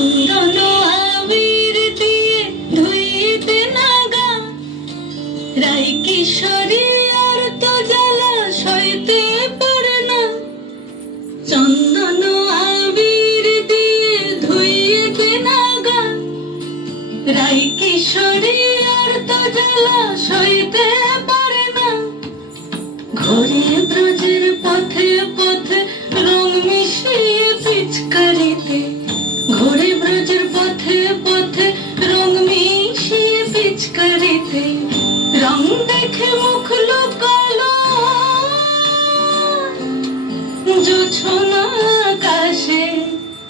চন্দন আবির দিয়ে ধুইতে নাগা। রাই কিশোরী আর তো জ্বালা সইতে চন্দন আবির দিয়ে ধুইতে নাগা। রাই কিশোরী আর তো জ্বালা সইতে পারে না। ঘরে ব্রজে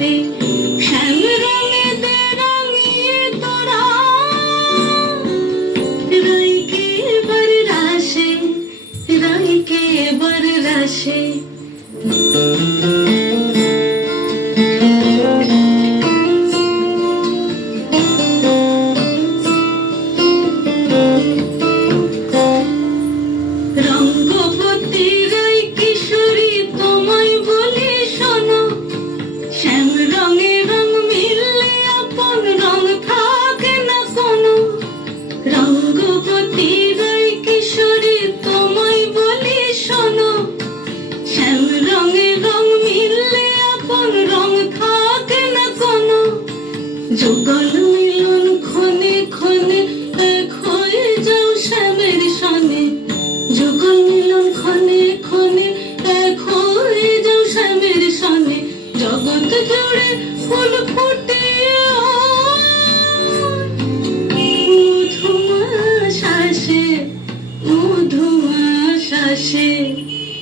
পাতে শ্যাম রঙে দে তোরা। রাইকে বার রাশে রাইকে বার রাশে। রঙ্গবতী রাই কিশোরী, তোমায় মিললে মিলন ক্ষণে ক্ষণে এক হয়ে যাও শ্যামের সনে। যুগল মিলন ক্ষণে ক্ষণে এক হয়ে যাও শ্যামের সনে। জগৎ জুড়ে ফুল ফুটে